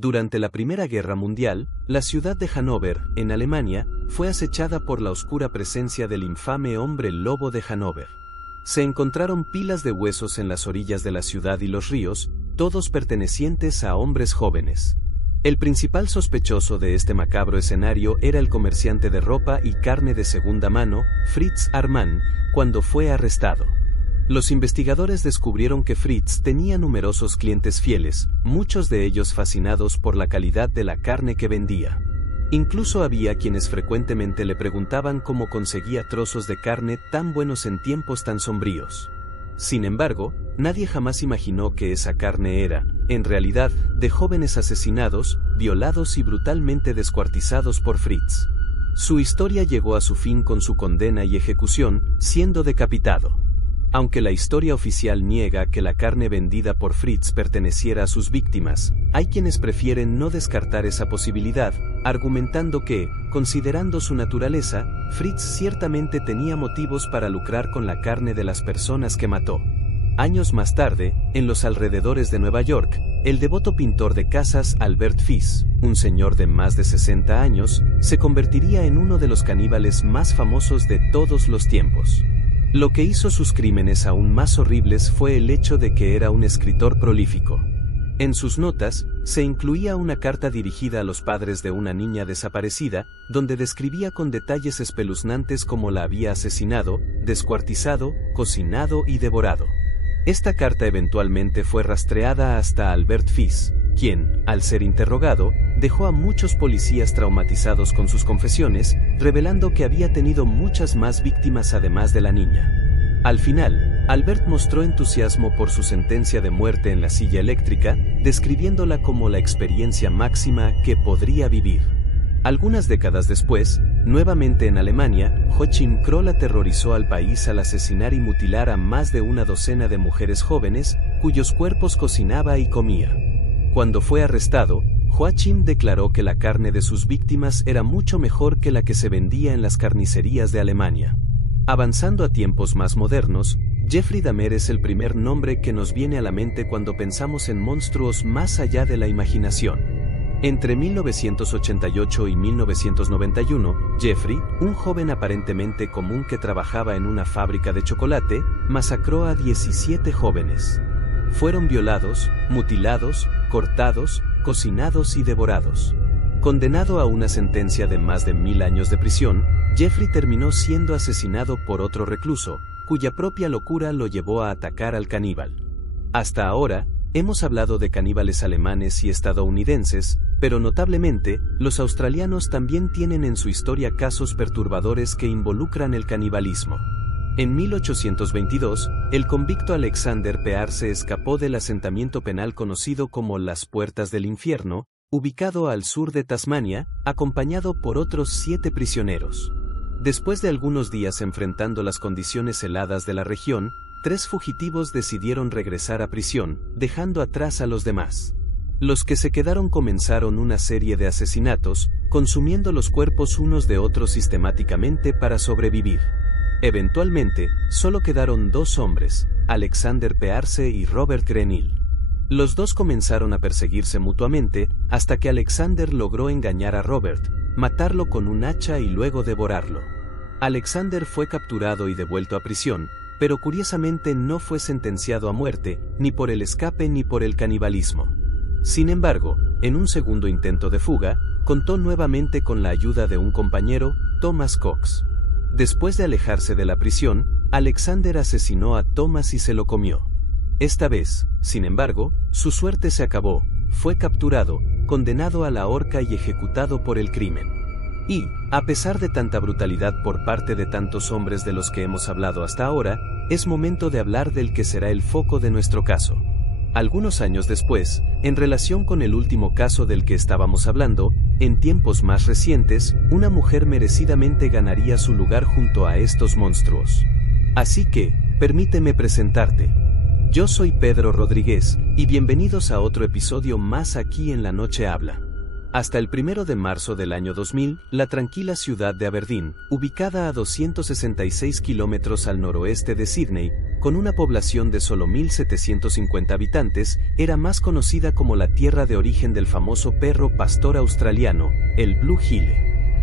Durante la Primera Guerra Mundial, la ciudad de Hannover, en Alemania, fue acechada por la oscura presencia del infame hombre lobo de Hannover. Se encontraron pilas de huesos en las orillas de la ciudad y los ríos, todos pertenecientes a hombres jóvenes. El principal sospechoso de este macabro escenario era el comerciante de ropa y carne de segunda mano, Fritz Arman, cuando fue arrestado. Los investigadores descubrieron que Fritz tenía numerosos clientes fieles, muchos de ellos fascinados por la calidad de la carne que vendía. Incluso había quienes frecuentemente le preguntaban cómo conseguía trozos de carne tan buenos en tiempos tan sombríos. Sin embargo, nadie jamás imaginó que esa carne era, en realidad, de jóvenes asesinados, violados y brutalmente descuartizados por Fritz. Su historia llegó a su fin con su condena y ejecución, siendo decapitado. Aunque la historia oficial niega que la carne vendida por Fritz perteneciera a sus víctimas, hay quienes prefieren no descartar esa posibilidad, argumentando que, considerando su naturaleza, Fritz ciertamente tenía motivos para lucrar con la carne de las personas que mató. Años más tarde, en los alrededores de Nueva York, el devoto pintor de casas Albert Fish, un señor de más de 60 años, se convertiría en uno de los caníbales más famosos de todos los tiempos. Lo que hizo sus crímenes aún más horribles fue el hecho de que era un escritor prolífico. En sus notas, se incluía una carta dirigida a los padres de una niña desaparecida, donde describía con detalles espeluznantes cómo la había asesinado, descuartizado, cocinado y devorado. Esta carta eventualmente fue rastreada hasta Albert Fish, quien, al ser interrogado, dejó a muchos policías traumatizados con sus confesiones, revelando que había tenido muchas más víctimas además de la niña. Al final, Albert mostró entusiasmo por su sentencia de muerte en la silla eléctrica, describiéndola como la experiencia máxima que podría vivir. Algunas décadas después, nuevamente en Alemania, Joachim Kroll aterrorizó al país al asesinar y mutilar a más de una docena de mujeres jóvenes, cuyos cuerpos cocinaba y comía. Cuando fue arrestado, Joachim declaró que la carne de sus víctimas era mucho mejor que la que se vendía en las carnicerías de Alemania. Avanzando a tiempos más modernos, Jeffrey Dahmer es el primer nombre que nos viene a la mente cuando pensamos en monstruos más allá de la imaginación. Entre 1988 y 1991, Jeffrey, un joven aparentemente común que trabajaba en una fábrica de chocolate, masacró a 17 jóvenes. Fueron violados, mutilados, cortados, cocinados y devorados. Condenado a una sentencia de más de 1000 años de prisión, Jeffrey terminó siendo asesinado por otro recluso, cuya propia locura lo llevó a atacar al caníbal. Hasta ahora, hemos hablado de caníbales alemanes y estadounidenses, pero notablemente, los australianos también tienen en su historia casos perturbadores que involucran el canibalismo. En 1822, el convicto Alexander Pearce escapó del asentamiento penal conocido como las Puertas del Infierno, ubicado al sur de Tasmania, acompañado por otros 7 prisioneros. Después de algunos días enfrentando las condiciones heladas de la región, 3 fugitivos decidieron regresar a prisión, dejando atrás a los demás. Los que se quedaron comenzaron una serie de asesinatos, consumiendo los cuerpos unos de otros sistemáticamente para sobrevivir. Eventualmente, solo quedaron 2 hombres, Alexander Pearce y Robert Grenil. Los dos comenzaron a perseguirse mutuamente, hasta que Alexander logró engañar a Robert, matarlo con un hacha y luego devorarlo. Alexander fue capturado y devuelto a prisión, pero curiosamente no fue sentenciado a muerte, ni por el escape ni por el canibalismo. Sin embargo, en un segundo intento de fuga, contó nuevamente con la ayuda de un compañero, Thomas Cox. Después de alejarse de la prisión, Alexander asesinó a Thomas y se lo comió. Esta vez, sin embargo, su suerte se acabó, fue capturado, condenado a la horca y ejecutado por el crimen. Y, a pesar de tanta brutalidad por parte de tantos hombres de los que hemos hablado hasta ahora, es momento de hablar del que será el foco de nuestro caso. Algunos años después, en relación con el último caso del que estábamos hablando, en tiempos más recientes, una mujer merecidamente ganaría su lugar junto a estos monstruos. Así que, permíteme presentarte. Yo soy Pedro Rodríguez, y bienvenidos a otro episodio más aquí en La Noche Habla. Hasta el 1 de marzo del año 2000, la tranquila ciudad de Aberdeen, ubicada a 266 kilómetros al noroeste de Sídney, con una población de solo 1.750 habitantes, era más conocida como la tierra de origen del famoso perro pastor australiano, el Blue Heeler.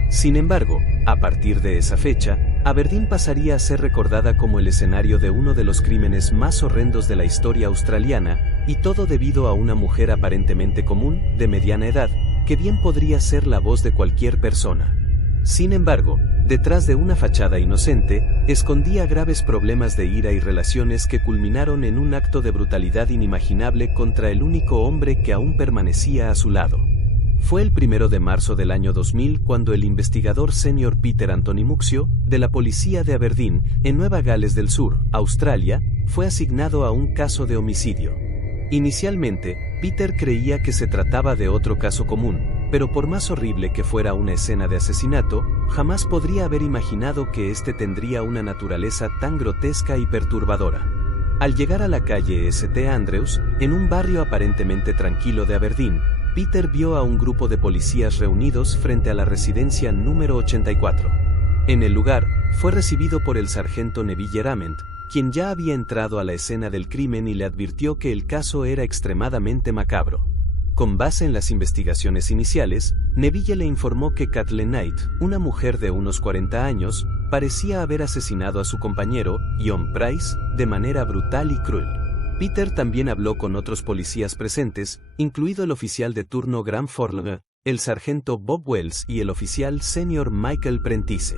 Sin embargo, a partir de esa fecha, Aberdeen pasaría a ser recordada como el escenario de uno de los crímenes más horrendos de la historia australiana, y todo debido a una mujer aparentemente común, de mediana edad, que bien podría ser la voz de cualquier persona. Sin embargo, detrás de una fachada inocente, escondía graves problemas de ira y relaciones que culminaron en un acto de brutalidad inimaginable contra el único hombre que aún permanecía a su lado. Fue el 1 de marzo del año 2000 cuando el investigador senior Peter Anthony Muxio, de la policía de Aberdeen, en Nueva Gales del Sur, Australia, fue asignado a un caso de homicidio. Inicialmente, Peter creía que se trataba de otro caso común, pero por más horrible que fuera una escena de asesinato, jamás podría haber imaginado que este tendría una naturaleza tan grotesca y perturbadora. Al llegar a la calle St. Andrews, en un barrio aparentemente tranquilo de Aberdeen, Peter vio a un grupo de policías reunidos frente a la residencia número 84. En el lugar, fue recibido por el sargento Neville Rament, quien ya había entrado a la escena del crimen y le advirtió que el caso era extremadamente macabro. Con base en las investigaciones iniciales, Neville le informó que Kathleen Knight, una mujer de unos 40 años, parecía haber asesinado a su compañero, John Price, de manera brutal y cruel. Peter también habló con otros policías presentes, incluido el oficial de turno Graham Forley, el sargento Bob Wells y el oficial senior Michael Prentice.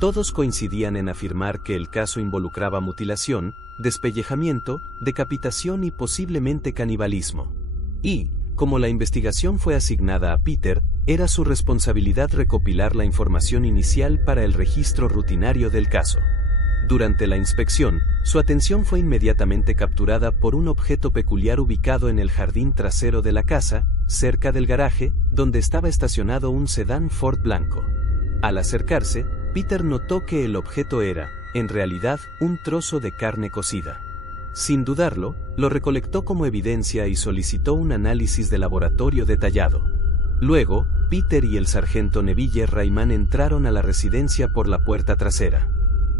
Todos coincidían en afirmar que el caso involucraba mutilación, despellejamiento, decapitación y posiblemente canibalismo. Y, como la investigación fue asignada a Peter, era su responsabilidad recopilar la información inicial para el registro rutinario del caso. Durante la inspección, su atención fue inmediatamente capturada por un objeto peculiar ubicado en el jardín trasero de la casa, cerca del garaje, donde estaba estacionado un sedán Ford blanco. Al acercarse, Peter notó que el objeto era, en realidad, un trozo de carne cocida. Sin dudarlo, lo recolectó como evidencia y solicitó un análisis de laboratorio detallado. Luego, Peter y el sargento Neville Rayman entraron a la residencia por la puerta trasera.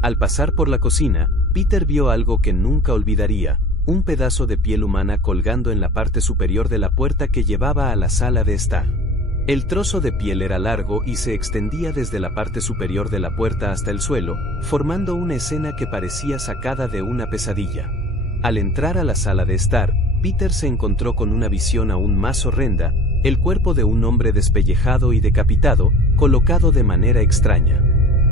Al pasar por la cocina, Peter vio algo que nunca olvidaría, un pedazo de piel humana colgando en la parte superior de la puerta que llevaba a la sala de estar. El trozo de piel era largo y se extendía desde la parte superior de la puerta hasta el suelo, formando una escena que parecía sacada de una pesadilla. Al entrar a la sala de estar, Peter se encontró con una visión aún más horrenda, el cuerpo de un hombre despellejado y decapitado, colocado de manera extraña.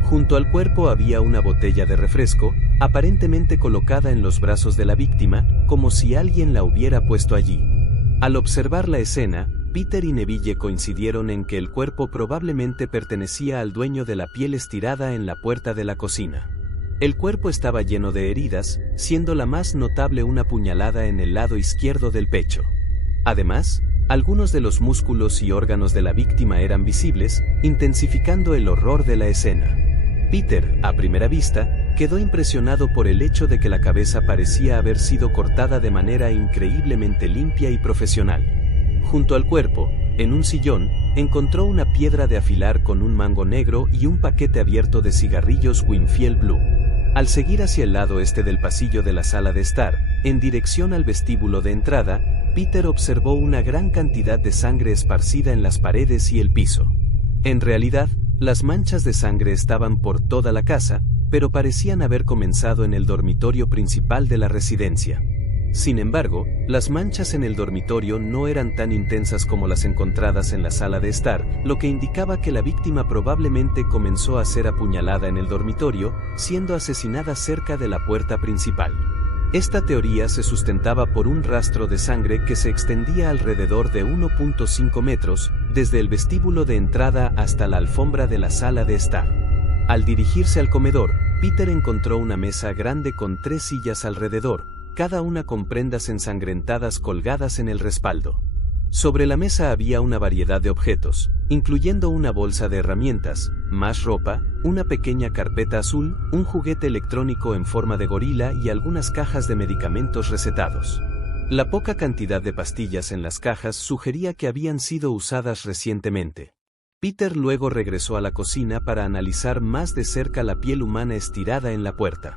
Junto al cuerpo había una botella de refresco, aparentemente colocada en los brazos de la víctima, como si alguien la hubiera puesto allí. Al observar la escena, Peter y Neville coincidieron en que el cuerpo probablemente pertenecía al dueño de la piel estirada en la puerta de la cocina. El cuerpo estaba lleno de heridas, siendo la más notable una puñalada en el lado izquierdo del pecho. Además, algunos de los músculos y órganos de la víctima eran visibles, intensificando el horror de la escena. Peter, a primera vista, quedó impresionado por el hecho de que la cabeza parecía haber sido cortada de manera increíblemente limpia y profesional. Junto al cuerpo, en un sillón, encontró una piedra de afilar con un mango negro y un paquete abierto de cigarrillos Winfield Blue. Al seguir hacia el lado este del pasillo de la sala de estar, en dirección al vestíbulo de entrada, Peter observó una gran cantidad de sangre esparcida en las paredes y el piso. En realidad, las manchas de sangre estaban por toda la casa, pero parecían haber comenzado en el dormitorio principal de la residencia. Sin embargo, las manchas en el dormitorio no eran tan intensas como las encontradas en la sala de estar, lo que indicaba que la víctima probablemente comenzó a ser apuñalada en el dormitorio, siendo asesinada cerca de la puerta principal. Esta teoría se sustentaba por un rastro de sangre que se extendía alrededor de 1.5 metros, desde el vestíbulo de entrada hasta la alfombra de la sala de estar. Al dirigirse al comedor, Peter encontró una mesa grande con 3 sillas alrededor, cada una con prendas ensangrentadas colgadas en el respaldo. Sobre la mesa había una variedad de objetos, incluyendo una bolsa de herramientas, más ropa, una pequeña carpeta azul, un juguete electrónico en forma de gorila y algunas cajas de medicamentos recetados. La poca cantidad de pastillas en las cajas sugería que habían sido usadas recientemente. Peter luego regresó a la cocina para analizar más de cerca la piel humana estirada en la puerta.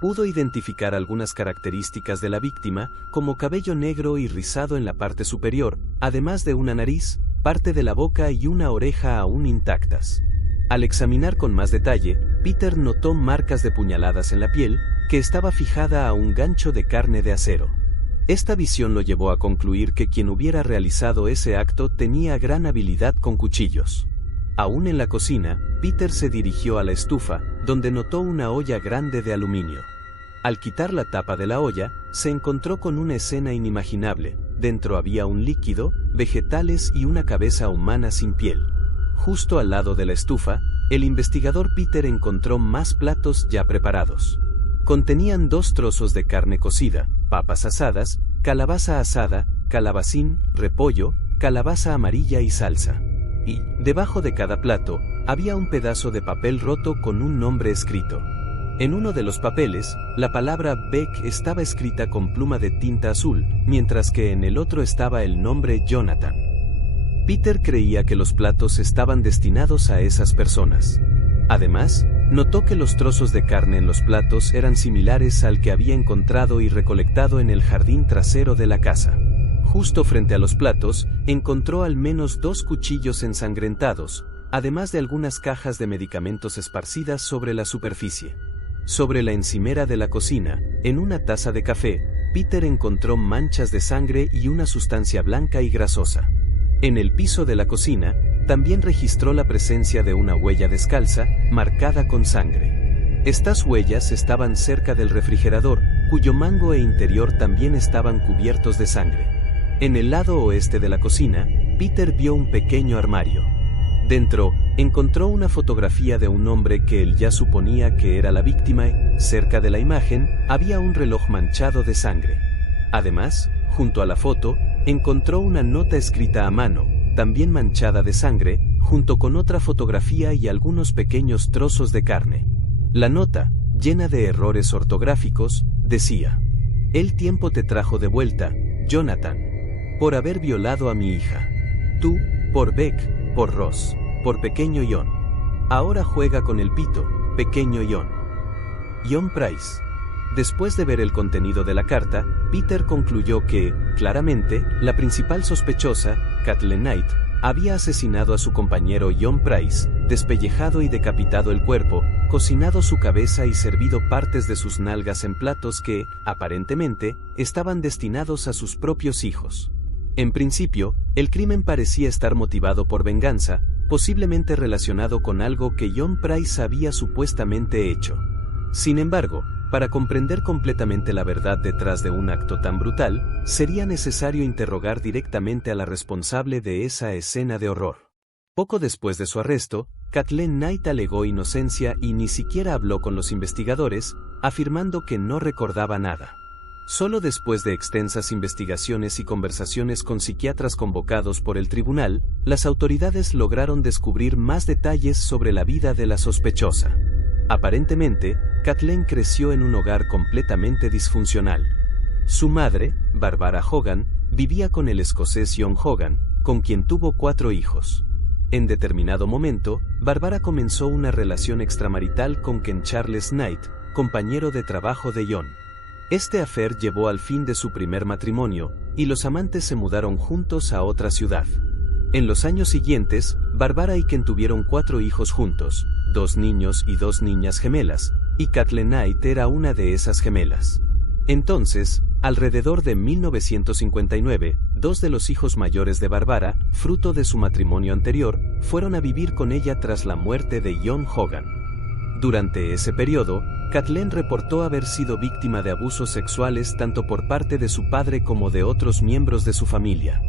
Pudo identificar algunas características de la víctima, como cabello negro y rizado en la parte superior, además de una nariz, parte de la boca y una oreja aún intactas. Al examinar con más detalle, Peter notó marcas de puñaladas en la piel, que estaba fijada a un gancho de carne de acero. Esta visión lo llevó a concluir que quien hubiera realizado ese acto tenía gran habilidad con cuchillos. Aún en la cocina, Peter se dirigió a la estufa, donde notó una olla grande de aluminio. Al quitar la tapa de la olla, se encontró con una escena inimaginable. Dentro había un líquido, vegetales y una cabeza humana sin piel. Justo al lado de la estufa, el investigador Peter encontró más platos ya preparados. Contenían 2 trozos de carne cocida, papas asadas, calabaza asada, calabacín, repollo, calabaza amarilla y salsa. Y, debajo de cada plato, había un pedazo de papel roto con un nombre escrito. En uno de los papeles, la palabra Beck estaba escrita con pluma de tinta azul, mientras que en el otro estaba el nombre Jonathan. Peter creía que los platos estaban destinados a esas personas. Además, notó que los trozos de carne en los platos eran similares al que había encontrado y recolectado en el jardín trasero de la casa. Justo frente a los platos, encontró al menos 2 cuchillos ensangrentados, además de algunas cajas de medicamentos esparcidas sobre la superficie. Sobre la encimera de la cocina, en una taza de café, Peter encontró manchas de sangre y una sustancia blanca y grasosa. En el piso de la cocina, también registró la presencia de una huella descalza, marcada con sangre. Estas huellas estaban cerca del refrigerador, cuyo mango e interior también estaban cubiertos de sangre. En el lado oeste de la cocina, Peter vio un pequeño armario. Dentro, encontró una fotografía de un hombre que él ya suponía que era la víctima y, cerca de la imagen, había un reloj manchado de sangre. Además, junto a la foto, encontró una nota escrita a mano, también manchada de sangre, junto con otra fotografía y algunos pequeños trozos de carne. La nota, llena de errores ortográficos, decía: "El tiempo te trajo de vuelta, Jonathan, por haber violado a mi hija. Tú, por Beck, por Ross, por pequeño John. Ahora juega con el pito, pequeño John. John Price". Después de ver el contenido de la carta, Peter concluyó que, claramente, la principal sospechosa, Kathleen Knight, había asesinado a su compañero John Price, despellejado y decapitado el cuerpo, cocinado su cabeza y servido partes de sus nalgas en platos que, aparentemente, estaban destinados a sus propios hijos. En principio, el crimen parecía estar motivado por venganza, posiblemente relacionado con algo que John Price había supuestamente hecho. Sin embargo, para comprender completamente la verdad detrás de un acto tan brutal, sería necesario interrogar directamente a la responsable de esa escena de horror. Poco después de su arresto, Kathleen Knight alegó inocencia y ni siquiera habló con los investigadores, afirmando que no recordaba nada. Solo después de extensas investigaciones y conversaciones con psiquiatras convocados por el tribunal, las autoridades lograron descubrir más detalles sobre la vida de la sospechosa. Aparentemente, Kathleen creció en un hogar completamente disfuncional. Su madre, Barbara Hogan, vivía con el escocés John Hogan, con quien tuvo 4 hijos. En determinado momento, Barbara comenzó una relación extramarital con Ken Charles Knight, compañero de trabajo de John. Este affair llevó al fin de su primer matrimonio, y los amantes se mudaron juntos a otra ciudad. En los años siguientes, Barbara y Ken tuvieron 4 hijos juntos, 2 niños y 2 niñas gemelas, y Kathleen Knight era una de esas gemelas. Entonces, alrededor de 1959, 2 de los hijos mayores de Barbara, fruto de su matrimonio anterior, fueron a vivir con ella tras la muerte de John Hogan. Durante ese periodo, Kathleen reportó haber sido víctima de abusos sexuales tanto por parte de su padre como de otros miembros de su familia.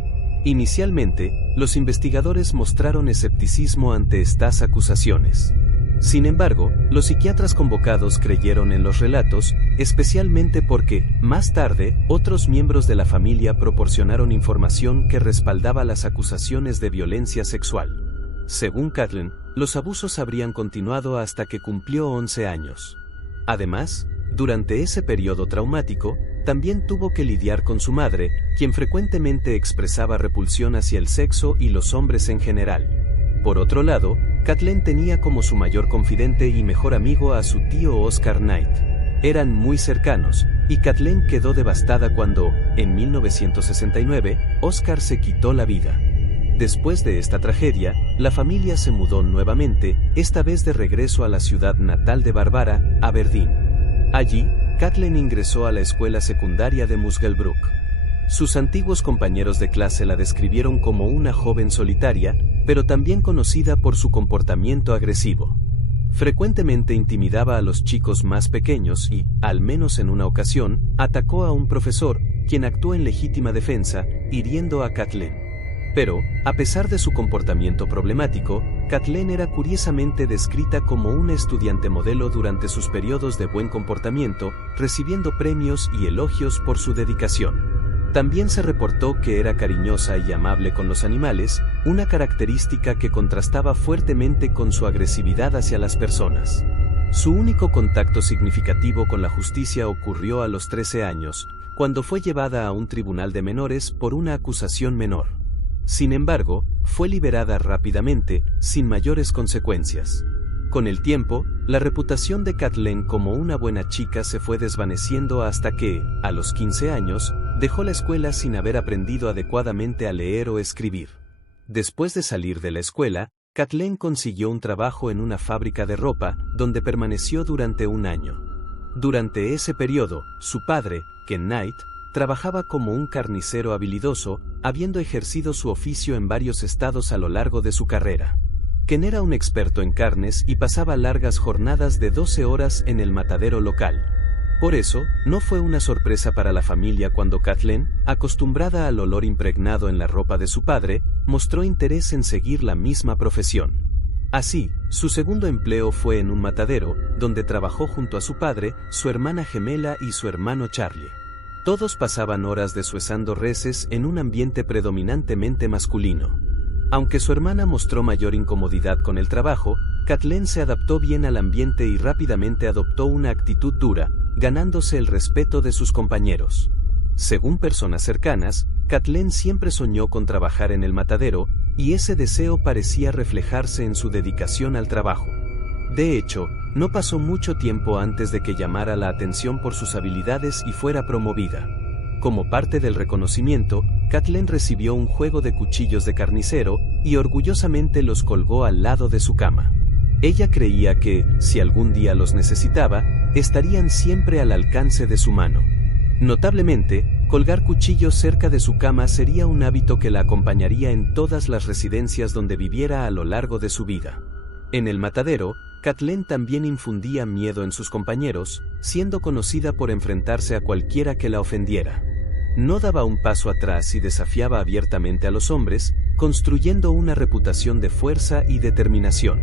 Inicialmente, los investigadores mostraron escepticismo ante estas acusaciones. Sin embargo, los psiquiatras convocados creyeron en los relatos, especialmente porque, más tarde, otros miembros de la familia proporcionaron información que respaldaba las acusaciones de violencia sexual. Según Kathleen, los abusos habrían continuado hasta que cumplió 11 años. Además, durante ese periodo traumático, también tuvo que lidiar con su madre, quien frecuentemente expresaba repulsión hacia el sexo y los hombres en general. Por otro lado, Kathleen tenía como su mayor confidente y mejor amigo a su tío Oscar Knight. Eran muy cercanos, y Kathleen quedó devastada cuando, en 1969, Oscar se quitó la vida. Después de esta tragedia, la familia se mudó nuevamente, esta vez de regreso a la ciudad natal de Barbara, Aberdeen. Allí, Kathleen ingresó a la escuela secundaria de Muswellbrook. Sus antiguos compañeros de clase la describieron como una joven solitaria, pero también conocida por su comportamiento agresivo. Frecuentemente intimidaba a los chicos más pequeños y, al menos en una ocasión, atacó a un profesor, quien actuó en legítima defensa, hiriendo a Kathleen. Pero, a pesar de su comportamiento problemático, Kathleen era curiosamente descrita como una estudiante modelo durante sus periodos de buen comportamiento, recibiendo premios y elogios por su dedicación. También se reportó que era cariñosa y amable con los animales, una característica que contrastaba fuertemente con su agresividad hacia las personas. Su único contacto significativo con la justicia ocurrió a los 13 años, cuando fue llevada a un tribunal de menores por una acusación menor. Sin embargo, fue liberada rápidamente, sin mayores consecuencias. Con el tiempo, la reputación de Kathleen como una buena chica se fue desvaneciendo hasta que, a los 15 años, dejó la escuela sin haber aprendido adecuadamente a leer o escribir. Después de salir de la escuela, Kathleen consiguió un trabajo en una fábrica de ropa, donde permaneció durante un año. Durante ese periodo, su padre, Ken Knight, trabajaba como un carnicero habilidoso, habiendo ejercido su oficio en varios estados a lo largo de su carrera. Ken era un experto en carnes y pasaba largas jornadas de 12 horas en el matadero local. Por eso, no fue una sorpresa para la familia cuando Kathleen, acostumbrada al olor impregnado en la ropa de su padre, mostró interés en seguir la misma profesión. Así, su segundo empleo fue en un matadero, donde trabajó junto a su padre, su hermana gemela y su hermano Charlie. Todos pasaban horas deshuesando reses en un ambiente predominantemente masculino. Aunque su hermana mostró mayor incomodidad con el trabajo, Kathleen se adaptó bien al ambiente y rápidamente adoptó una actitud dura, ganándose el respeto de sus compañeros. Según personas cercanas, Kathleen siempre soñó con trabajar en el matadero, y ese deseo parecía reflejarse en su dedicación al trabajo. De hecho, no pasó mucho tiempo antes de que llamara la atención por sus habilidades y fuera promovida. Como parte del reconocimiento, Kathleen recibió un juego de cuchillos de carnicero y orgullosamente los colgó al lado de su cama. Ella creía que, si algún día los necesitaba, estarían siempre al alcance de su mano. Notablemente, colgar cuchillos cerca de su cama sería un hábito que la acompañaría en todas las residencias donde viviera a lo largo de su vida. En el matadero, Kathleen también infundía miedo en sus compañeros, siendo conocida por enfrentarse a cualquiera que la ofendiera. No daba un paso atrás y desafiaba abiertamente a los hombres, construyendo una reputación de fuerza y determinación.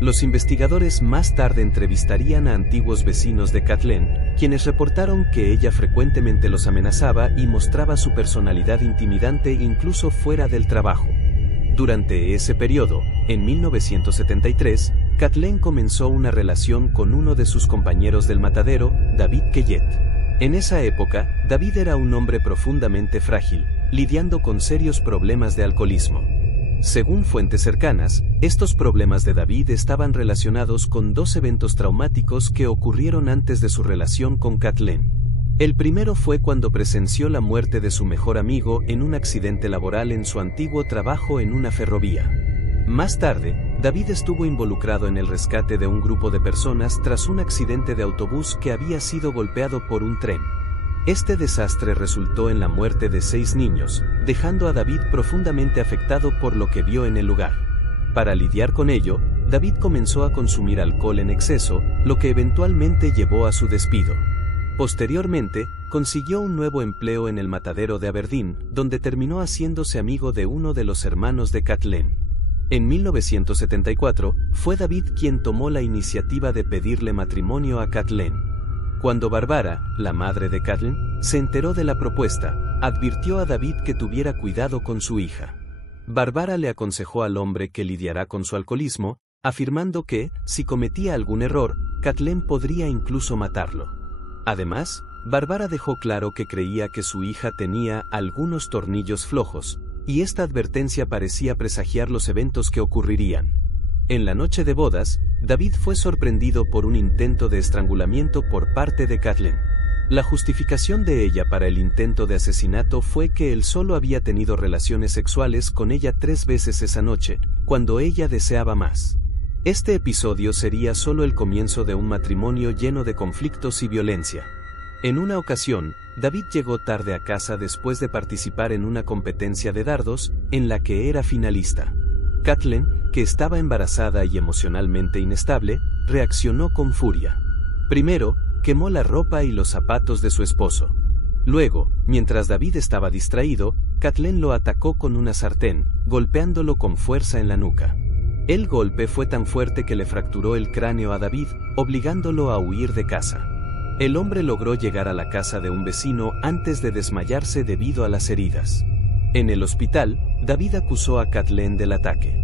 Los investigadores más tarde entrevistarían a antiguos vecinos de Kathleen, quienes reportaron que ella frecuentemente los amenazaba y mostraba su personalidad intimidante incluso fuera del trabajo. Durante ese periodo, en 1973, Kathleen comenzó una relación con uno de sus compañeros del matadero, David Kellett. En esa época, David era un hombre profundamente frágil, lidiando con serios problemas de alcoholismo. Según fuentes cercanas, estos problemas de David estaban relacionados con dos eventos traumáticos que ocurrieron antes de su relación con Kathleen. El primero fue cuando presenció la muerte de su mejor amigo en un accidente laboral en su antiguo trabajo en una ferrovía. Más tarde, David estuvo involucrado en el rescate de un grupo de personas tras un accidente de autobús que había sido golpeado por un tren. Este desastre resultó en la muerte de 6 niños, dejando a David profundamente afectado por lo que vio en el lugar. Para lidiar con ello, David comenzó a consumir alcohol en exceso, lo que eventualmente llevó a su despido. Posteriormente, consiguió un nuevo empleo en el matadero de Aberdeen, donde terminó haciéndose amigo de uno de los hermanos de Kathleen. En 1974, fue David quien tomó la iniciativa de pedirle matrimonio a Kathleen. Cuando Barbara, la madre de Kathleen, se enteró de la propuesta, advirtió a David que tuviera cuidado con su hija. Barbara le aconsejó al hombre que lidiará con su alcoholismo, afirmando que, si cometía algún error, Kathleen podría incluso matarlo. Además, Bárbara dejó claro que creía que su hija tenía algunos tornillos flojos, y esta advertencia parecía presagiar los eventos que ocurrirían. En la noche de bodas, David fue sorprendido por un intento de estrangulamiento por parte de Kathleen. La justificación de ella para el intento de asesinato fue que él solo había tenido relaciones sexuales con ella 3 veces esa noche, cuando ella deseaba más. Este episodio sería solo el comienzo de un matrimonio lleno de conflictos y violencia. En una ocasión, David llegó tarde a casa después de participar en una competencia de dardos, en la que era finalista. Kathleen, que estaba embarazada y emocionalmente inestable, reaccionó con furia. Primero, quemó la ropa y los zapatos de su esposo. Luego, mientras David estaba distraído, Kathleen lo atacó con una sartén, golpeándolo con fuerza en la nuca. El golpe fue tan fuerte que le fracturó el cráneo a David, obligándolo a huir de casa. El hombre logró llegar a la casa de un vecino antes de desmayarse debido a las heridas. En el hospital, David acusó a Kathleen del ataque.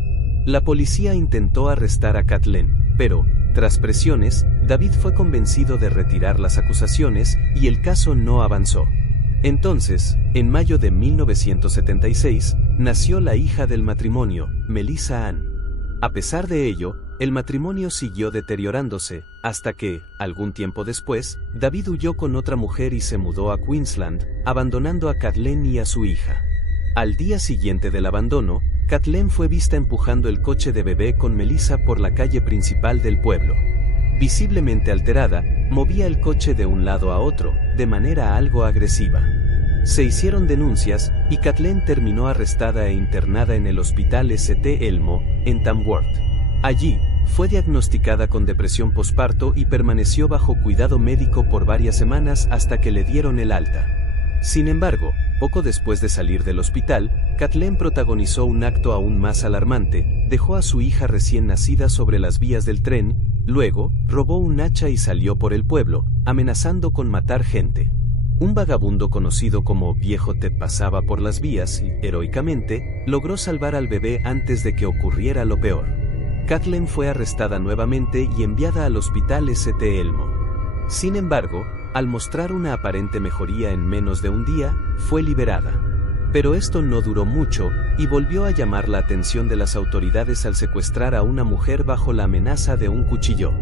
La policía intentó arrestar a Kathleen, pero, tras presiones, David fue convencido de retirar las acusaciones y el caso no avanzó. Entonces, en mayo de 1976, nació la hija del matrimonio, Melissa Ann. A pesar de ello, el matrimonio siguió deteriorándose, hasta que, algún tiempo después, David huyó con otra mujer y se mudó a Queensland, abandonando a Kathleen y a su hija. Al día siguiente del abandono, Kathleen fue vista empujando el coche de bebé con Melissa por la calle principal del pueblo. Visiblemente alterada, movía el coche de un lado a otro, de manera algo agresiva. Se hicieron denuncias, y Kathleen terminó arrestada e internada en el Hospital St. Elmo, en Tamworth. Allí, fue diagnosticada con depresión posparto y permaneció bajo cuidado médico por varias semanas hasta que le dieron el alta. Sin embargo, poco después de salir del hospital, Kathleen protagonizó un acto aún más alarmante: dejó a su hija recién nacida sobre las vías del tren, luego, robó un hacha y salió por el pueblo, amenazando con matar gente. Un vagabundo conocido como Viejo Ted pasaba por las vías y, heroicamente, logró salvar al bebé antes de que ocurriera lo peor. Kathleen fue arrestada nuevamente y enviada al Hospital St. Elmo. Sin embargo, al mostrar una aparente mejoría en menos de un día, fue liberada. Pero esto no duró mucho, y volvió a llamar la atención de las autoridades al secuestrar a una mujer bajo la amenaza de un cuchillo.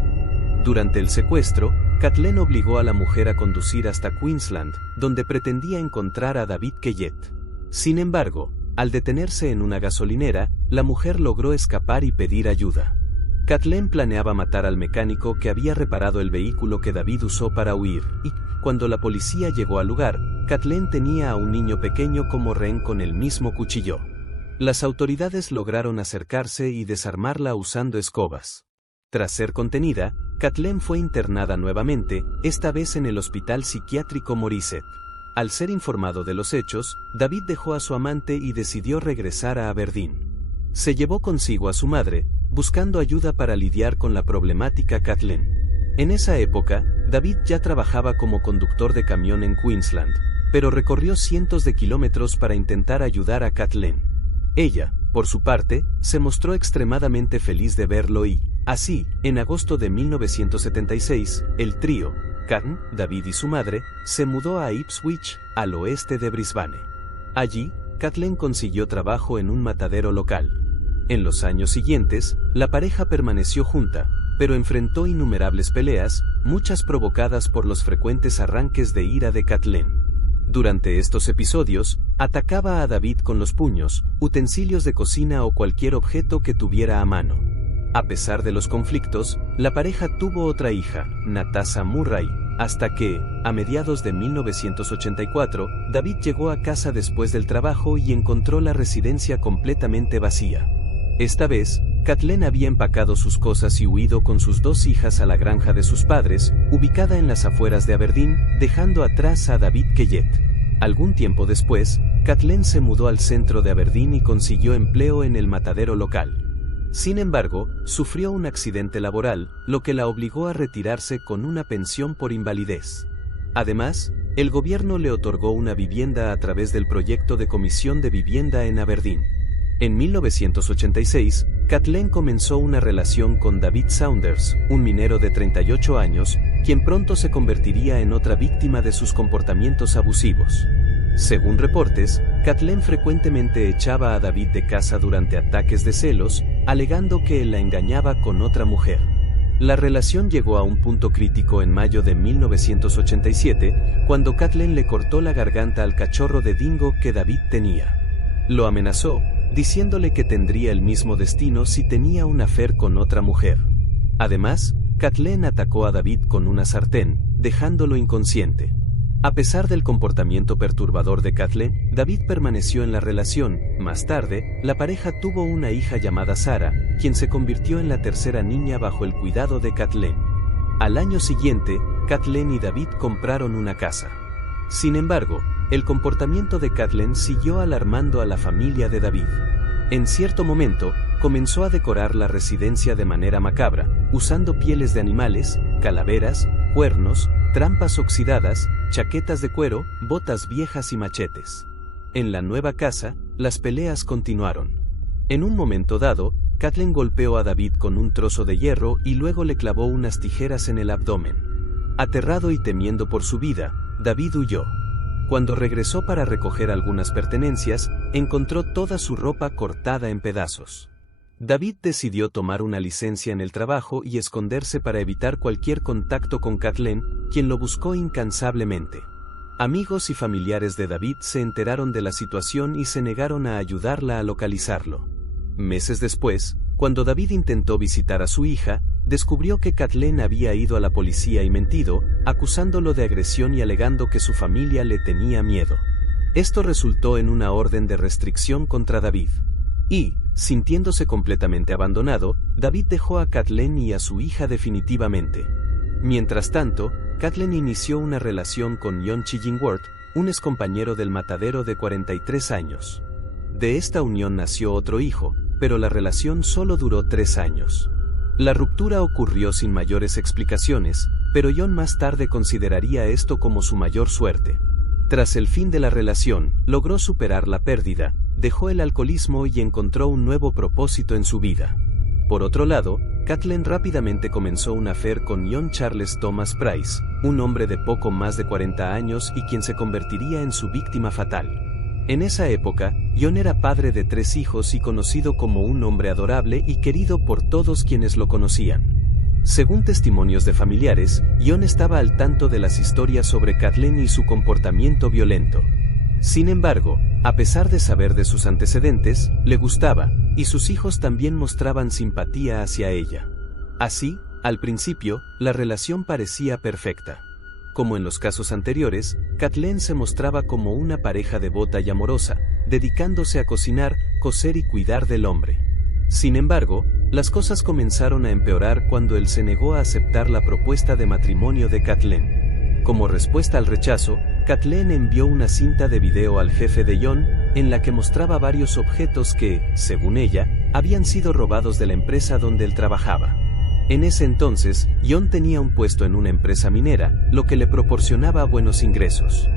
Durante el secuestro, Kathleen obligó a la mujer a conducir hasta Queensland, donde pretendía encontrar a David Kellett. Sin embargo, al detenerse en una gasolinera, la mujer logró escapar y pedir ayuda. Kathleen planeaba matar al mecánico que había reparado el vehículo que David usó para huir, y, cuando la policía llegó al lugar, Kathleen tenía a un niño pequeño como rehén con el mismo cuchillo. Las autoridades lograron acercarse y desarmarla usando escobas. Tras ser contenida, Kathleen fue internada nuevamente, esta vez en el Hospital Psiquiátrico Morisset. Al ser informado de los hechos, David dejó a su amante y decidió regresar a Aberdeen. Se llevó consigo a su madre, buscando ayuda para lidiar con la problemática Kathleen. En esa época, David ya trabajaba como conductor de camión en Queensland, pero recorrió cientos de kilómetros para intentar ayudar a Kathleen. Ella, por su parte, se mostró extremadamente feliz de verlo y, así, en agosto de 1976, el trío, Kathleen, David y su madre, se mudó a Ipswich, al oeste de Brisbane. Allí, Kathleen consiguió trabajo en un matadero local. En los años siguientes, la pareja permaneció junta, pero enfrentó innumerables peleas, muchas provocadas por los frecuentes arranques de ira de Kathleen. Durante estos episodios, atacaba a David con los puños, utensilios de cocina o cualquier objeto que tuviera a mano. A pesar de los conflictos, la pareja tuvo otra hija, Natasha Murray, hasta que, a mediados de 1984, David llegó a casa después del trabajo y encontró la residencia completamente vacía. Esta vez, Kathleen había empacado sus cosas y huido con sus 2 hijas a la granja de sus padres, ubicada en las afueras de Aberdeen, dejando atrás a David Kellett. Algún tiempo después, Kathleen se mudó al centro de Aberdeen y consiguió empleo en el matadero local. Sin embargo, sufrió un accidente laboral, lo que la obligó a retirarse con una pensión por invalidez. Además, el gobierno le otorgó una vivienda a través del proyecto de Comisión de Vivienda en Aberdeen. En 1986, Kathleen comenzó una relación con David Saunders, un minero de 38 años, quien pronto se convertiría en otra víctima de sus comportamientos abusivos. Según reportes, Kathleen frecuentemente echaba a David de casa durante ataques de celos, alegando que él la engañaba con otra mujer. La relación llegó a un punto crítico en mayo de 1987, cuando Kathleen le cortó la garganta al cachorro de dingo que David tenía. Lo amenazó, diciéndole que tendría el mismo destino si tenía un affair con otra mujer. Además, Kathleen atacó a David con una sartén, dejándolo inconsciente. A pesar del comportamiento perturbador de Kathleen, David permaneció en la relación. Más tarde, la pareja tuvo una hija llamada Sarah, quien se convirtió en la tercera niña bajo el cuidado de Kathleen. Al año siguiente, Kathleen y David compraron una casa. Sin embargo, el comportamiento de Kathleen siguió alarmando a la familia de David. En cierto momento, comenzó a decorar la residencia de manera macabra, usando pieles de animales, calaveras, cuernos, trampas oxidadas, chaquetas de cuero, botas viejas y machetes. En la nueva casa, las peleas continuaron. En un momento dado, Kathleen golpeó a David con un trozo de hierro y luego le clavó unas tijeras en el abdomen. Aterrado y temiendo por su vida, David huyó. Cuando regresó para recoger algunas pertenencias, encontró toda su ropa cortada en pedazos. David decidió tomar una licencia en el trabajo y esconderse para evitar cualquier contacto con Kathleen, quien lo buscó incansablemente. Amigos y familiares de David se enteraron de la situación y se negaron a ayudarla a localizarlo. Meses después, cuando David intentó visitar a su hija, descubrió que Kathleen había ido a la policía y mentido, acusándolo de agresión y alegando que su familia le tenía miedo. Esto resultó en una orden de restricción contra David. Y, sintiéndose completamente abandonado, David dejó a Kathleen y a su hija definitivamente. Mientras tanto, Kathleen inició una relación con John Chillingworth, un excompañero del matadero de 43 años. De esta unión nació otro hijo, pero la relación solo duró 3 años. La ruptura ocurrió sin mayores explicaciones, pero John más tarde consideraría esto como su mayor suerte. Tras el fin de la relación, logró superar la pérdida, dejó el alcoholismo y encontró un nuevo propósito en su vida. Por otro lado, Kathleen rápidamente comenzó un affair con John Charles Thomas Price, un hombre de poco más de 40 años y quien se convertiría en su víctima fatal. En esa época, John era padre de 3 hijos y conocido como un hombre adorable y querido por todos quienes lo conocían. Según testimonios de familiares, John estaba al tanto de las historias sobre Kathleen y su comportamiento violento. Sin embargo, a pesar de saber de sus antecedentes, le gustaba, y sus hijos también mostraban simpatía hacia ella. Así, al principio, la relación parecía perfecta. Como en los casos anteriores, Kathleen se mostraba como una pareja devota y amorosa, dedicándose a cocinar, coser y cuidar del hombre. Sin embargo, las cosas comenzaron a empeorar cuando él se negó a aceptar la propuesta de matrimonio de Kathleen. Como respuesta al rechazo, Kathleen envió una cinta de video al jefe de John, en la que mostraba varios objetos que, según ella, habían sido robados de la empresa donde él trabajaba. En ese entonces, John tenía un puesto en una empresa minera, lo que le proporcionaba buenos ingresos.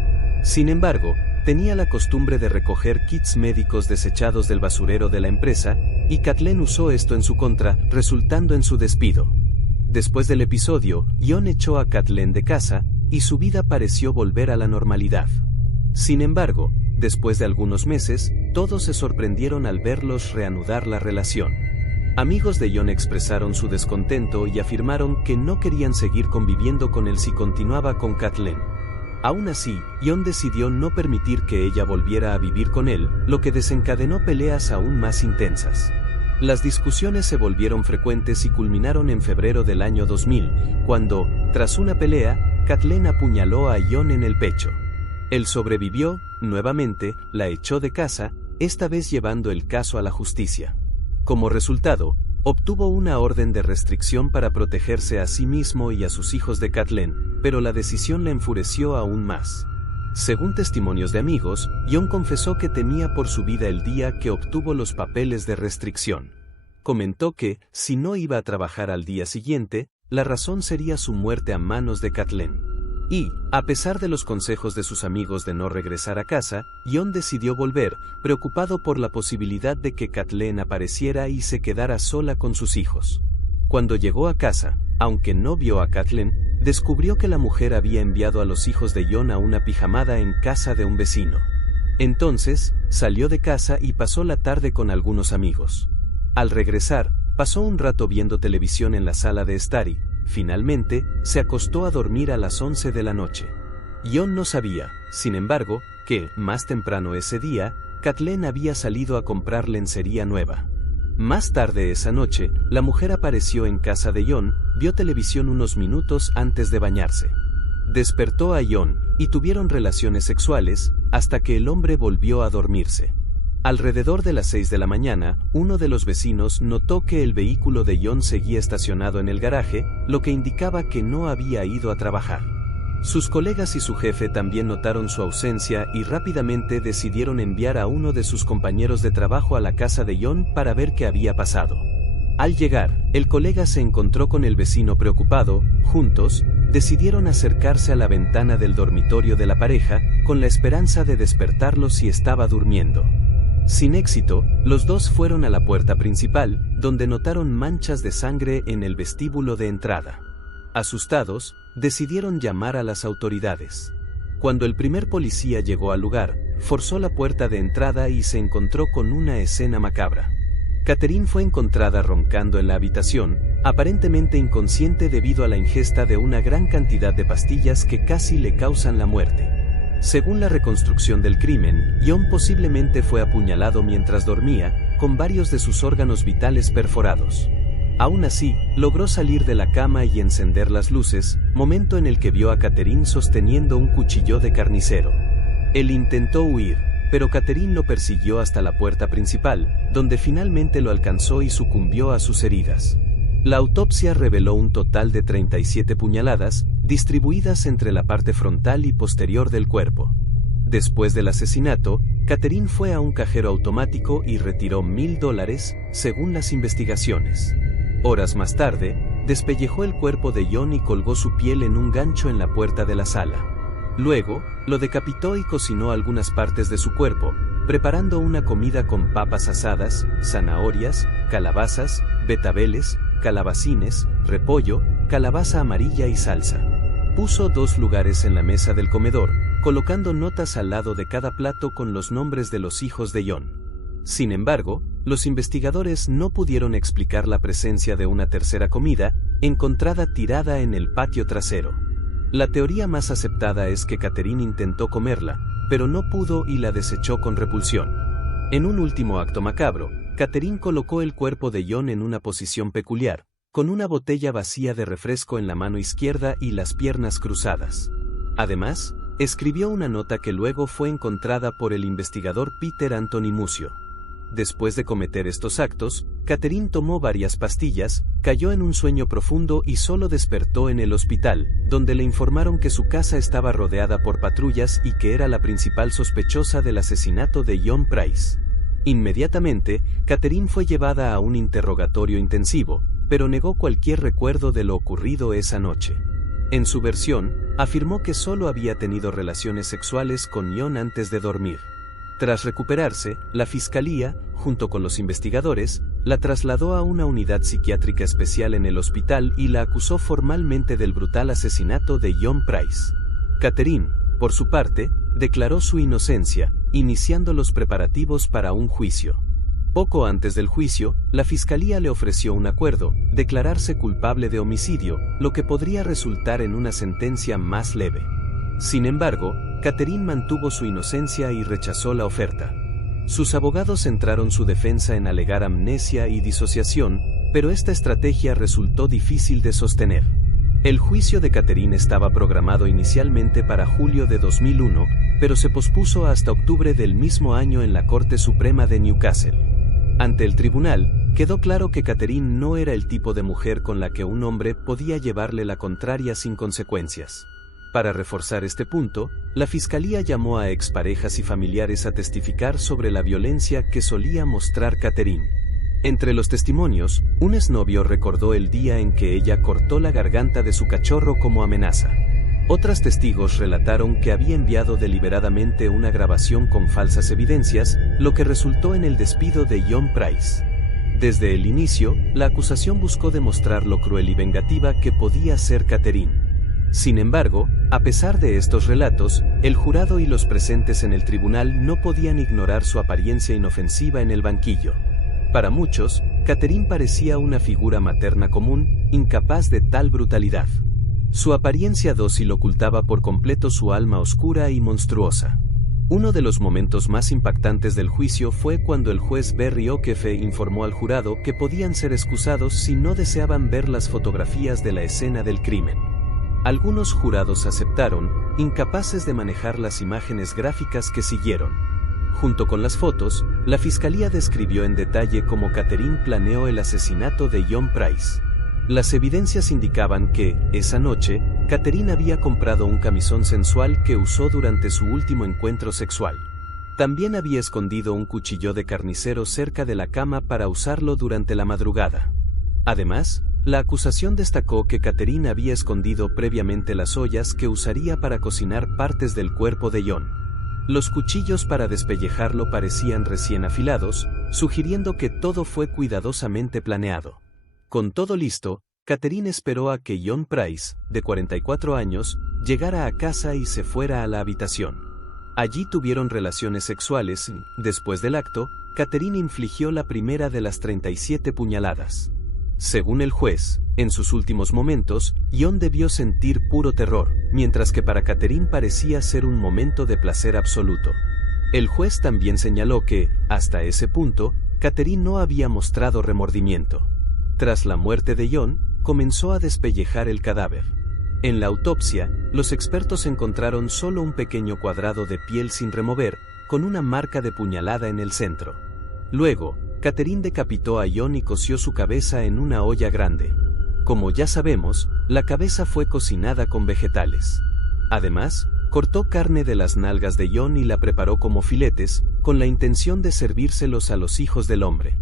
Sin embargo, tenía la costumbre de recoger kits médicos desechados del basurero de la empresa, y Kathleen usó esto en su contra, resultando en su despido. Después del episodio, John echó a Kathleen de casa, y su vida pareció volver a la normalidad. Sin embargo, después de algunos meses, todos se sorprendieron al verlos reanudar la relación. Amigos de John expresaron su descontento y afirmaron que no querían seguir conviviendo con él si continuaba con Kathleen. Aún así, John decidió no permitir que ella volviera a vivir con él, lo que desencadenó peleas aún más intensas. Las discusiones se volvieron frecuentes y culminaron en febrero del año 2000, cuando, tras una pelea, Kathleen apuñaló a John en el pecho. Él sobrevivió, nuevamente, la echó de casa, esta vez llevando el caso a la justicia. Como resultado, obtuvo una orden de restricción para protegerse a sí mismo y a sus hijos de Kathleen, pero la decisión la enfureció aún más. Según testimonios de amigos, John confesó que temía por su vida el día que obtuvo los papeles de restricción. Comentó que, si no iba a trabajar al día siguiente, la razón sería su muerte a manos de Kathleen. Y, a pesar de los consejos de sus amigos de no regresar a casa, Jon decidió volver, preocupado por la posibilidad de que Kathleen apareciera y se quedara sola con sus hijos. Cuando llegó a casa, aunque no vio a Kathleen, descubrió que la mujer había enviado a los hijos de Jon a una pijamada en casa de un vecino. Entonces, salió de casa y pasó la tarde con algunos amigos. Al regresar, pasó un rato viendo televisión en la sala de estar y, finalmente, se acostó a dormir a las 11 de la noche. Jon no sabía, sin embargo, que, más temprano ese día, Kathleen había salido a comprar lencería nueva. Más tarde esa noche, la mujer apareció en casa de Jon, vio televisión unos minutos antes de bañarse. Despertó a Jon, y tuvieron relaciones sexuales, hasta que el hombre volvió a dormirse. Alrededor de las 6 de la mañana, uno de los vecinos notó que el vehículo de Jon seguía estacionado en el garaje, lo que indicaba que no había ido a trabajar. Sus colegas y su jefe también notaron su ausencia y rápidamente decidieron enviar a uno de sus compañeros de trabajo a la casa de Jon para ver qué había pasado. Al llegar, el colega se encontró con el vecino preocupado. Juntos, decidieron acercarse a la ventana del dormitorio de la pareja, con la esperanza de despertarlo si estaba durmiendo. Sin éxito, los dos fueron a la puerta principal, donde notaron manchas de sangre en el vestíbulo de entrada. Asustados, decidieron llamar a las autoridades. Cuando el primer policía llegó al lugar, forzó la puerta de entrada y se encontró con una escena macabra. Kathleen fue encontrada roncando en la habitación, aparentemente inconsciente debido a la ingesta de una gran cantidad de pastillas que casi le causan la muerte. Según la reconstrucción del crimen, Jon posiblemente fue apuñalado mientras dormía, con varios de sus órganos vitales perforados. Aún así, logró salir de la cama y encender las luces, momento en el que vio a Kathleen sosteniendo un cuchillo de carnicero. Él intentó huir, pero Kathleen lo persiguió hasta la puerta principal, donde finalmente lo alcanzó y sucumbió a sus heridas. La autopsia reveló un total de 37 puñaladas, distribuidas entre la parte frontal y posterior del cuerpo. Después del asesinato, Kathleen fue a un cajero automático y retiró $1,000, según las investigaciones. Horas más tarde, despellejó el cuerpo de Jon y colgó su piel en un gancho en la puerta de la sala. Luego, lo decapitó y cocinó algunas partes de su cuerpo, preparando una comida con papas asadas, zanahorias, calabazas, betabeles, calabacines, repollo, calabaza amarilla y salsa. Puso 2 lugares en la mesa del comedor, colocando notas al lado de cada plato con los nombres de los hijos de Jon. Sin embargo, los investigadores no pudieron explicar la presencia de una tercera comida, encontrada tirada en el patio trasero. La teoría más aceptada es que Kathleen intentó comerla, pero no pudo y la desechó con repulsión. En un último acto macabro, Kathleen colocó el cuerpo de Jon en una posición peculiar, con una botella vacía de refresco en la mano izquierda y las piernas cruzadas. Además, escribió una nota que luego fue encontrada por el investigador Peter Anthony Musio. Después de cometer estos actos, Kathleen tomó varias pastillas, cayó en un sueño profundo y solo despertó en el hospital, donde le informaron que su casa estaba rodeada por patrullas y que era la principal sospechosa del asesinato de Jon Price. Inmediatamente, Kathleen fue llevada a un interrogatorio intensivo, pero negó cualquier recuerdo de lo ocurrido esa noche. En su versión, afirmó que solo había tenido relaciones sexuales con Jon antes de dormir. Tras recuperarse, la fiscalía, junto con los investigadores, la trasladó a una unidad psiquiátrica especial en el hospital y la acusó formalmente del brutal asesinato de Jon Price. Kathleen, por su parte, declaró su inocencia, iniciando los preparativos para un juicio. Poco antes del juicio, la fiscalía le ofreció un acuerdo, declararse culpable de homicidio, lo que podría resultar en una sentencia más leve. Sin embargo, Kathleen mantuvo su inocencia y rechazó la oferta. Sus abogados centraron su defensa en alegar amnesia y disociación, pero esta estrategia resultó difícil de sostener. El juicio de Kathleen estaba programado inicialmente para julio de 2001, pero se pospuso hasta octubre del mismo año en la Corte Suprema de Newcastle. Ante el tribunal, quedó claro que Kathleen no era el tipo de mujer con la que un hombre podía llevarle la contraria sin consecuencias. Para reforzar este punto, la fiscalía llamó a exparejas y familiares a testificar sobre la violencia que solía mostrar Kathleen. Entre los testimonios, un exnovio recordó el día en que ella cortó la garganta de su cachorro como amenaza. Otras testigos relataron que había enviado deliberadamente una grabación con falsas evidencias, lo que resultó en el despido de John Price. Desde el inicio, la acusación buscó demostrar lo cruel y vengativa que podía ser Catherine. Sin embargo, a pesar de estos relatos, el jurado y los presentes en el tribunal no podían ignorar su apariencia inofensiva en el banquillo. Para muchos, Catherine parecía una figura materna común, incapaz de tal brutalidad. Su apariencia dócil ocultaba por completo su alma oscura y monstruosa. Uno de los momentos más impactantes del juicio fue cuando el juez Barry O'Keefe informó al jurado que podían ser excusados si no deseaban ver las fotografías de la escena del crimen. Algunos jurados aceptaron, incapaces de manejar las imágenes gráficas que siguieron. Junto con las fotos, la fiscalía describió en detalle cómo Catherine planeó el asesinato de John Price. Las evidencias indicaban que, esa noche, Catherine había comprado un camisón sensual que usó durante su último encuentro sexual. También había escondido un cuchillo de carnicero cerca de la cama para usarlo durante la madrugada. Además, la acusación destacó que Catherine había escondido previamente las ollas que usaría para cocinar partes del cuerpo de John. Los cuchillos para despellejarlo parecían recién afilados, sugiriendo que todo fue cuidadosamente planeado. Con todo listo, Catherine esperó a que John Price, de 44 años, llegara a casa y se fuera a la habitación. Allí tuvieron relaciones sexuales y, después del acto, Catherine infligió la primera de las 37 puñaladas. Según el juez, en sus últimos momentos, John debió sentir puro terror, mientras que para Catherine parecía ser un momento de placer absoluto. El juez también señaló que, hasta ese punto, Catherine no había mostrado remordimiento. Tras la muerte de John, comenzó a despellejar el cadáver. En la autopsia, los expertos encontraron solo un pequeño cuadrado de piel sin remover, con una marca de puñalada en el centro. Luego, Catherine decapitó a John y coció su cabeza en una olla grande. Como ya sabemos, la cabeza fue cocinada con vegetales. Además, cortó carne de las nalgas de John y la preparó como filetes, con la intención de servírselos a los hijos del hombre.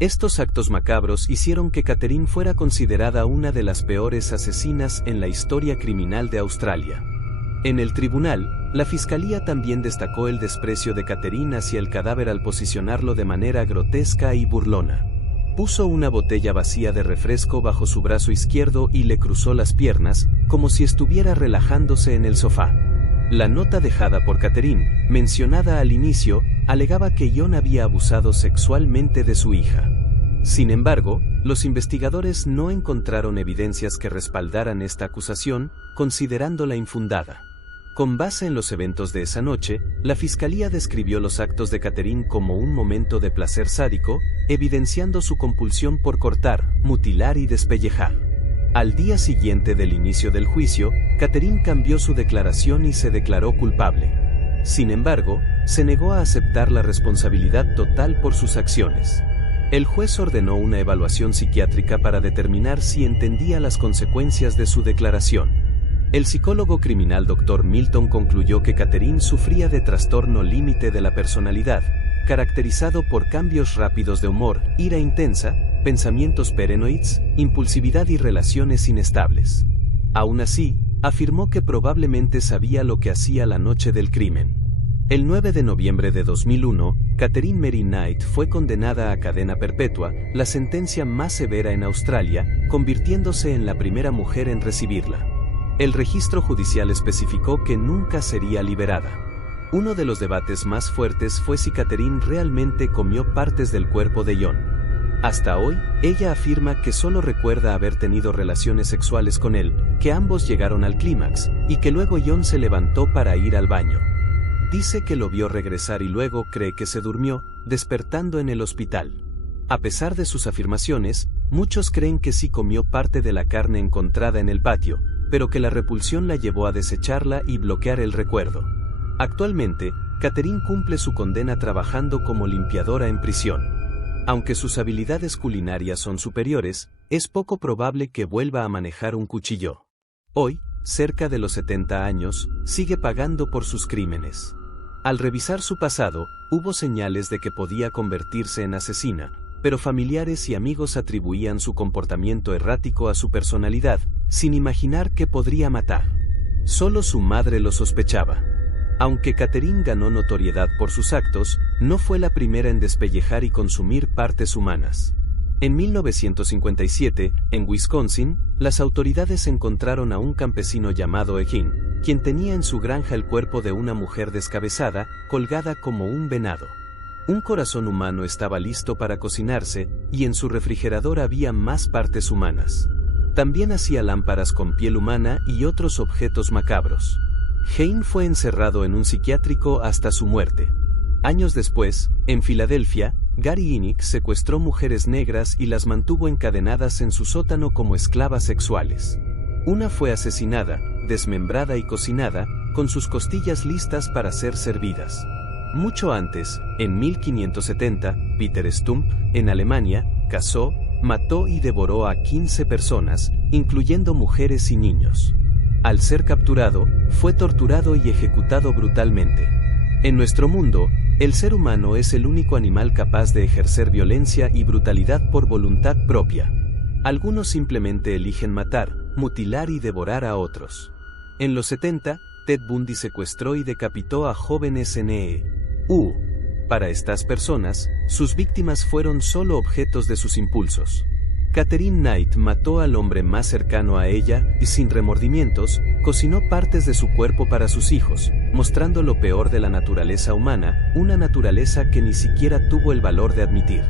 Estos actos macabros hicieron que Catherine fuera considerada una de las peores asesinas en la historia criminal de Australia. En el tribunal, la fiscalía también destacó el desprecio de Catherine hacia el cadáver al posicionarlo de manera grotesca y burlona. Puso una botella vacía de refresco bajo su brazo izquierdo y le cruzó las piernas, como si estuviera relajándose en el sofá. La nota dejada por Catherine, mencionada al inicio, alegaba que John había abusado sexualmente de su hija. Sin embargo, los investigadores no encontraron evidencias que respaldaran esta acusación, considerándola infundada. Con base en los eventos de esa noche, la fiscalía describió los actos de Catherine como un momento de placer sádico, evidenciando su compulsión por cortar, mutilar y despellejar. Al día siguiente del inicio del juicio, Catherine cambió su declaración y se declaró culpable. Sin embargo, se negó a aceptar la responsabilidad total por sus acciones. El juez ordenó una evaluación psiquiátrica para determinar si entendía las consecuencias de su declaración. El psicólogo criminal Dr. Milton concluyó que Catherine sufría de trastorno límite de la personalidad, caracterizado por cambios rápidos de humor, ira intensa, pensamientos paranoides, impulsividad y relaciones inestables. Aún así, afirmó que probablemente sabía lo que hacía la noche del crimen. El 9 de noviembre de 2001, Catherine Mary Knight fue condenada a cadena perpetua, la sentencia más severa en Australia, convirtiéndose en la primera mujer en recibirla. El registro judicial especificó que nunca sería liberada. Uno de los debates más fuertes fue si Catherine realmente comió partes del cuerpo de John. Hasta hoy, ella afirma que solo recuerda haber tenido relaciones sexuales con él, que ambos llegaron al clímax, y que luego John se levantó para ir al baño. Dice que lo vio regresar y luego cree que se durmió, despertando en el hospital. A pesar de sus afirmaciones, muchos creen que sí comió parte de la carne encontrada en el patio, pero que la repulsión la llevó a desecharla y bloquear el recuerdo. Actualmente, Catherine cumple su condena trabajando como limpiadora en prisión. Aunque sus habilidades culinarias son superiores, es poco probable que vuelva a manejar un cuchillo. Hoy, cerca de los 70 años, sigue pagando por sus crímenes. Al revisar su pasado, hubo señales de que podía convertirse en asesina, pero familiares y amigos atribuían su comportamiento errático a su personalidad, sin imaginar que podría matar. Solo su madre lo sospechaba. Aunque Catherine ganó notoriedad por sus actos, no fue la primera en despellejar y consumir partes humanas. En 1957, en Wisconsin, las autoridades encontraron a un campesino llamado Egin, quien tenía en su granja el cuerpo de una mujer descabezada, colgada como un venado. Un corazón humano estaba listo para cocinarse, y en su refrigerador había más partes humanas. También hacía lámparas con piel humana y otros objetos macabros. Hein fue encerrado en un psiquiátrico hasta su muerte. Años después, en Filadelfia, Gary Innick secuestró mujeres negras y las mantuvo encadenadas en su sótano como esclavas sexuales. Una fue asesinada, desmembrada y cocinada, con sus costillas listas para ser servidas. Mucho antes, en 1570, Peter Stump, en Alemania, cazó, mató y devoró a 15 personas, incluyendo mujeres y niños. Al ser capturado, fue torturado y ejecutado brutalmente. En nuestro mundo, el ser humano es el único animal capaz de ejercer violencia y brutalidad por voluntad propia. Algunos simplemente eligen matar, mutilar y devorar a otros. En los 70, Ted Bundy secuestró y decapitó a jóvenes N.E.U. Para estas personas, sus víctimas fueron solo objetos de sus impulsos. Catherine Knight mató al hombre más cercano a ella y sin remordimientos, cocinó partes de su cuerpo para sus hijos, mostrando lo peor de la naturaleza humana, una naturaleza que ni siquiera tuvo el valor de admitir.